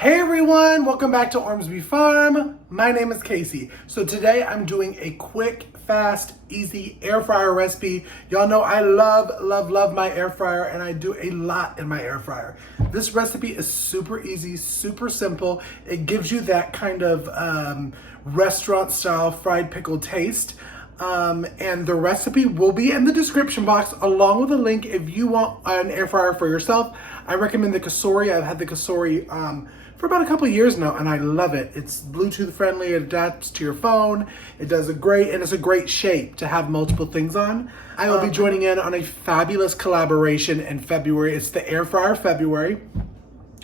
Hey everyone, welcome back to Ormsby Farm. My name is Casey. So today I'm doing a quick, fast, easy air fryer recipe. Y'all know I love my air fryer, and I do a lot in my air fryer. This recipe is super easy, super simple. It gives you that kind of restaurant style fried pickle taste. And the recipe will be in the description box along with a link if you want an air fryer for yourself. I recommend the Cosori. I've had the Cosori for about a couple of years now, and I love it. It's Bluetooth friendly, it adapts to your phone, it does it's a great shape to have multiple things on. I will be joining in on a fabulous collaboration in February. It's the Air Fryer February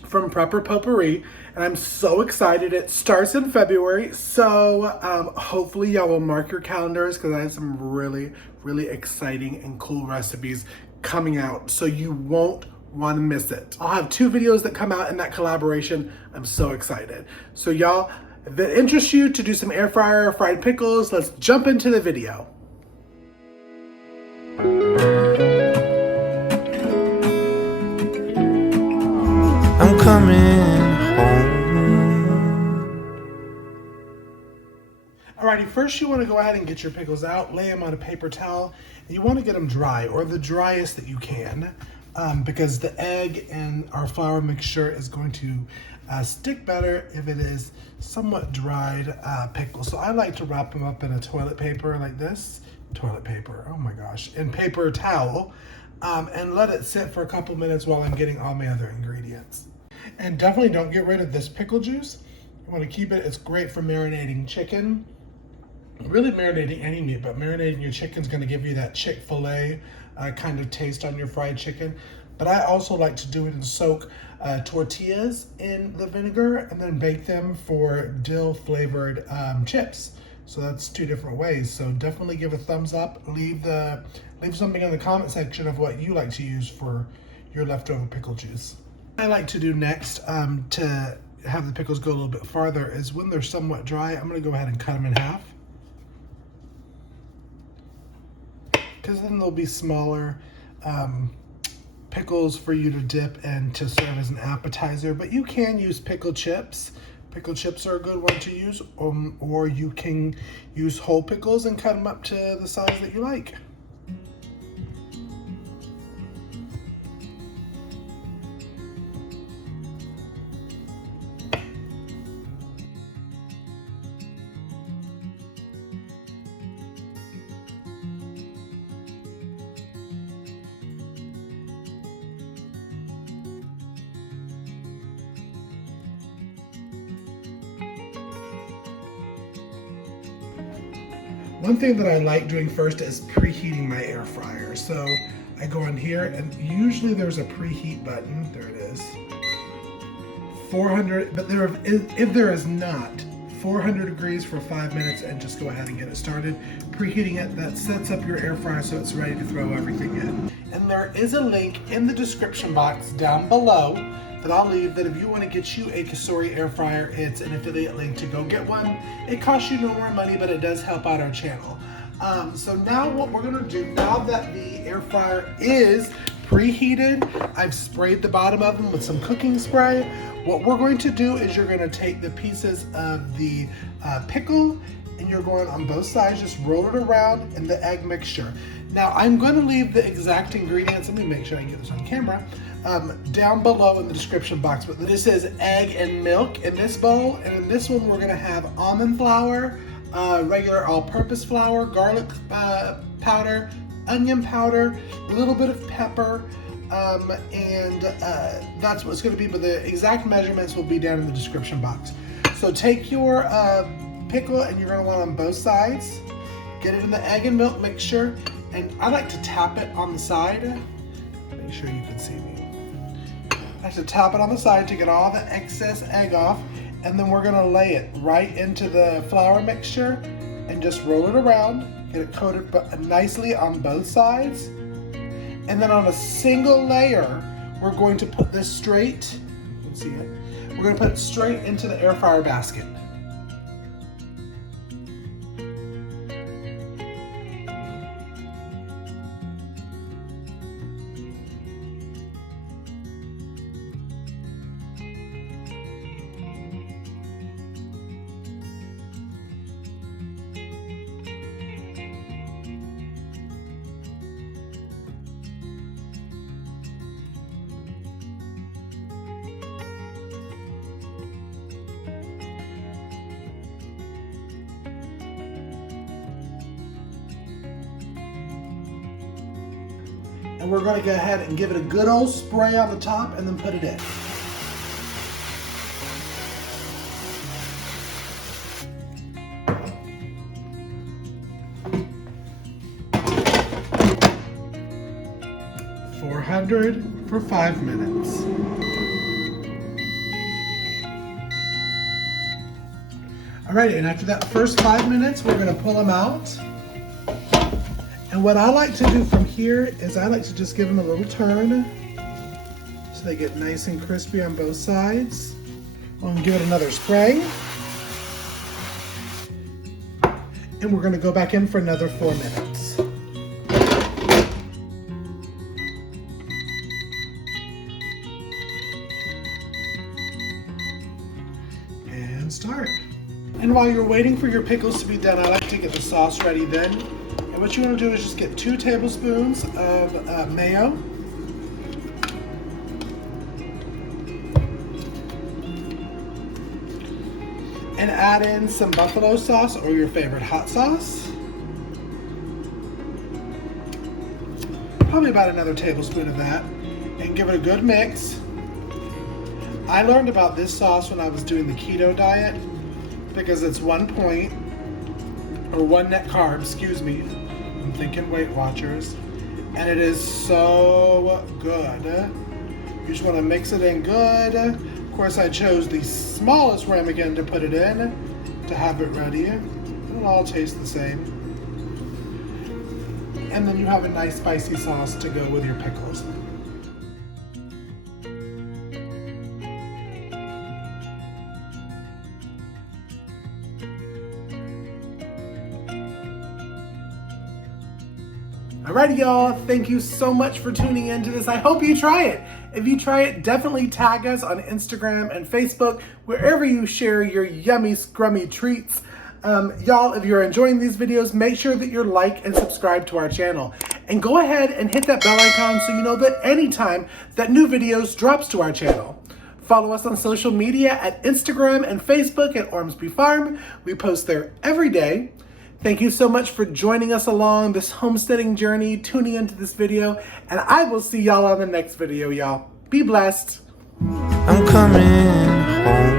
from Prepper Potpourri, and I'm so excited. It starts in February, so hopefully y'all will mark your calendars because I have some really exciting and cool recipes coming out, so you won't want to miss it. I'll have 2 videos that come out in that collaboration. I'm so excited. So y'all, if it interests you to do some air fryer fried pickles, let's jump into the video. I'm coming home. Alrighty, first you want to go ahead and get your pickles out, lay them on a paper towel, and you want to get them dry, or the driest that you can, because the egg and our flour mixture is going to stick better if it is somewhat dried pickle. So I like to wrap them up in a toilet paper like this. Toilet paper, oh my gosh, and paper towel, and let it sit for a couple minutes while I'm getting all my other ingredients. And definitely don't get rid of this pickle juice. You want to keep it. It's great for marinating chicken, really marinating any meat, but marinating your chicken is going to give you that Chick-fil-A kind of taste on your fried chicken. But I also like to do it and soak tortillas in the vinegar and then bake them for dill flavored chips. So that's 2 different ways. So definitely give a thumbs up. Leave something in the comment section of what you like to use for your leftover pickle juice. What I like to do next to have the pickles go a little bit farther is when they're somewhat dry, I'm going to go ahead and cut them in half, because then they'll be smaller pickles for you to dip and to serve as an appetizer. But you can use pickle chips. Pickle chips are a good one to use, or you can use whole pickles and cut them up to the size that you like. One thing that I like doing first is preheating my air fryer. So I go in here, and usually there's a preheat button. There it is. 400, but if there is not, 400 degrees for 5 minutes, and just go ahead and get it started. Preheating it, that sets up your air fryer so it's ready to throw everything in. And there is a link in the description box down below that I'll leave, that if you want to get you a Cosori air fryer, it's an affiliate link to go get one. It costs you no more money, but it does help out our channel. So now what we're gonna do, now that the air fryer is preheated, I've sprayed the bottom of them with some cooking spray. What we're going to do is you're gonna take the pieces of the pickle, and you're going on both sides, just roll it around in the egg mixture. Now I'm going to leave the exact ingredients, let me make sure I can get this on camera, down below in the description box. But this is egg and milk in this bowl, and in this one we're going to have almond flour, regular all-purpose flour, garlic powder, onion powder, a little bit of pepper, and that's what it's going to be, but the exact measurements will be down in the description box. So take your pickle, and you're going to want on both sides. Get it in the egg and milk mixture, and I like to tap it on the side. Make sure you can see me. I like to tap it on the side to get all the excess egg off, and then we're going to lay it right into the flour mixture and just roll it around. Get it coated nicely on both sides, and then on a single layer, we're going to put this straight. You can see it. We're going to put it straight into the air fryer basket. And we're going to go ahead and give it a good old spray on the top and then put it in. For 5 minutes. Alrighty, and after that first 5 minutes, we're gonna pull them out. And what I like to do from here is I like to just give them a little turn so they get nice and crispy on both sides. I'm gonna give it another spray. And we're gonna go back in for another 4 minutes. And start. And while you're waiting for your pickles to be done, I like to get the sauce ready then. And what you want to do is just get 2 tablespoons of mayo. And add in some buffalo sauce or your favorite hot sauce. Probably about another tablespoon of that. And give it a good mix. I learned about this sauce when I was doing the keto diet because it's 1 net carb, excuse me. I'm thinking Weight Watchers. And it is so good. You just want to mix it in good. Of course, I chose the smallest ramekin to put it in to have it ready. It'll all taste the same. And then you have a nice spicy sauce to go with your pickles. Alrighty, y'all, thank you so much for tuning into this. I hope you try it. If you try it, definitely tag us on Instagram and Facebook, wherever you share your yummy, scrummy treats. Y'all, if you're enjoying these videos, make sure that you're like and subscribe to our channel. And go ahead and hit that bell icon so you know that anytime that new videos drops to our channel. Follow us on social media at Instagram and Facebook at Ormsby Farm. We post there every day. Thank you so much for joining us along this homesteading journey, tuning into this video, and I will see y'all on the next video, y'all. Be blessed. I'm coming home.